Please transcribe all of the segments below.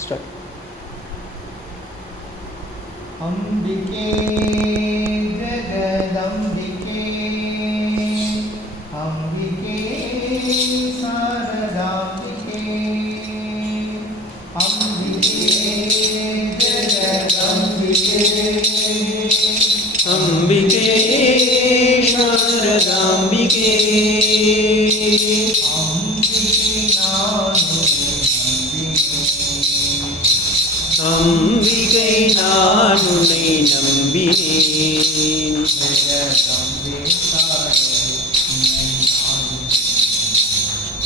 Start. அம்பிகே ஜெகதம்பிகே அம்பிகே சாரதாம்பிகே அம்பிகே ஜெகதம்பிகே அம்பிகே சாரதாம்பிகே Ambigai நான் உன்னை நம்பினேன்.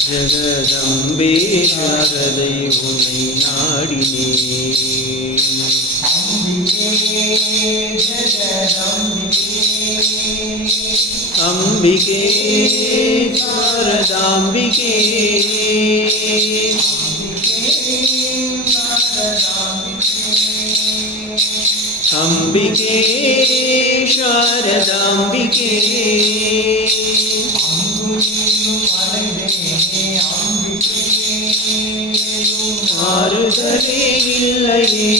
ஜெகதம்பே சாரதை உன்னை நாடினேன். அம்பிகே சாரதாம்பிகே அம்பிகே சாரதாம்பிகே ஆறுதலே இல்லையே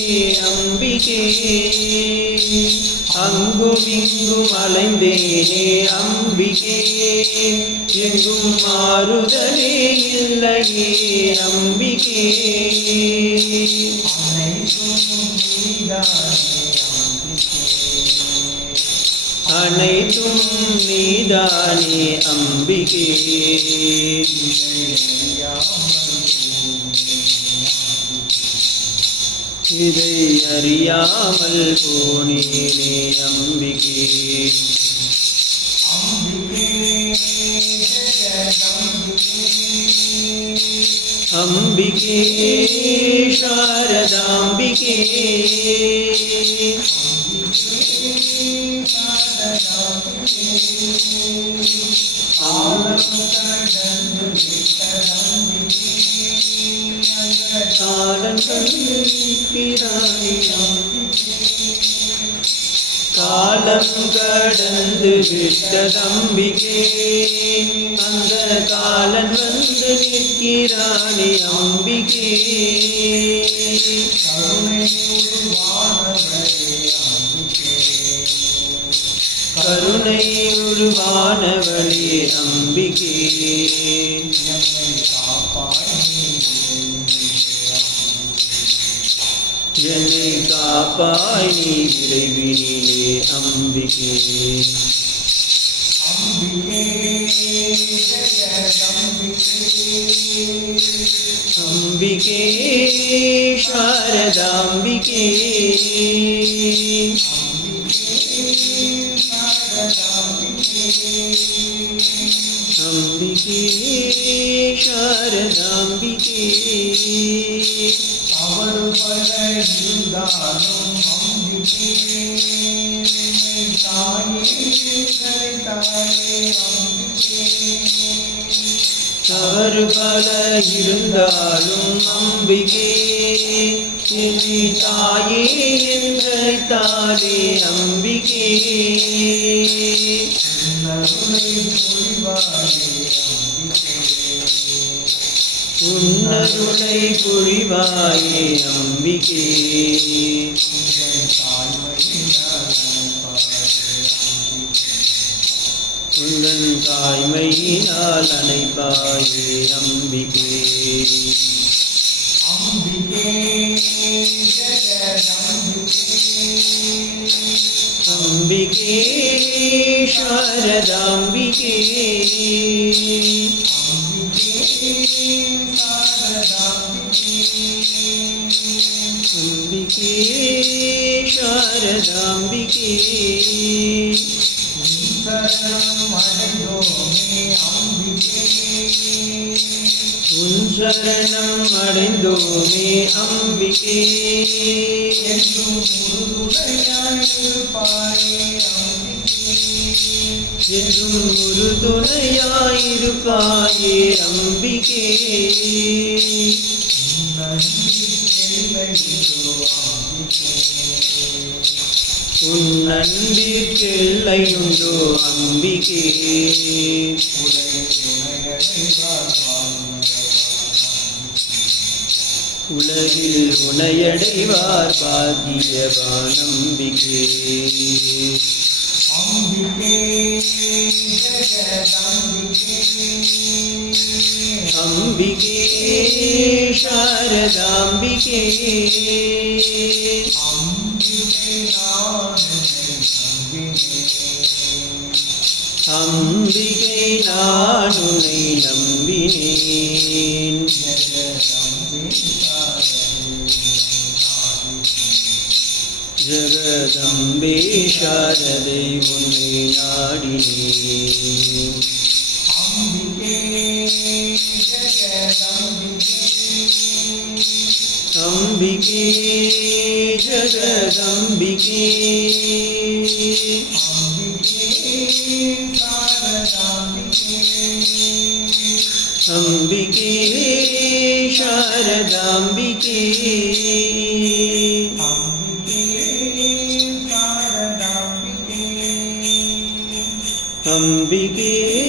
அம்பிகே அங்கும் இங்கும் அலைந்தேனே அம்பிகே எங்கும் ஆறுதலே இல்லையே அம்பிகே அனைத்தும் நீதானே அம்பிகே இதை அறியாமல் போனேனே அம்பிகே அம்பிகே சாரதாம்பிகே காலம் கடந்து விட்டதம்பிகே அந்த காலன் வந்து நிற்கிறானே அம்பிகே கருணை உருவானவளே அம்பிகே என்னை காப்பாய் நீ விரைவினிலே அம்பிகே அம்பிகே சாரதாம்பிகே அம்பிகே சாரதாம்பிகே அவள் பல இருந்தாலும் அம்பிகே தவறு பல இருந்தாலும் அம்பிகே என்னை தாயே என்றழைத்தாலே அம்பிகே உன்னருளை பொழிவாயே அம்பிகே உந்தன் தாய்மையினால் அணைப்பாயே அம்பிகே அம்பிகே சாரதாம்பிகே அம்பிகே சாரதாம்பிகே உன் சரணம் அடைந்தோமே அம்பிகே என்றும் ஒரு துணையாயிருப்பாயே அம்பிகே உன் நன்றிற்கெல்லையுண்டோ அம்பிகே உலகில் உனையடைவார் பாக்கியவான் அம்பிகே. அம்பிகே ஜெகதம்பிகே அம்பிகே சாரதாம்பிகே அம்பிகே நான் உன்னை அம்பிகை நம்பினேன். நான் உன்னை நம்பினேன். ஜெகதம்பே சாரதை உன்னை நாடினேன். அம்பிகே ஜெகதம்பிகே அம்பிகே சாரதாம்பிகே அம்பிகே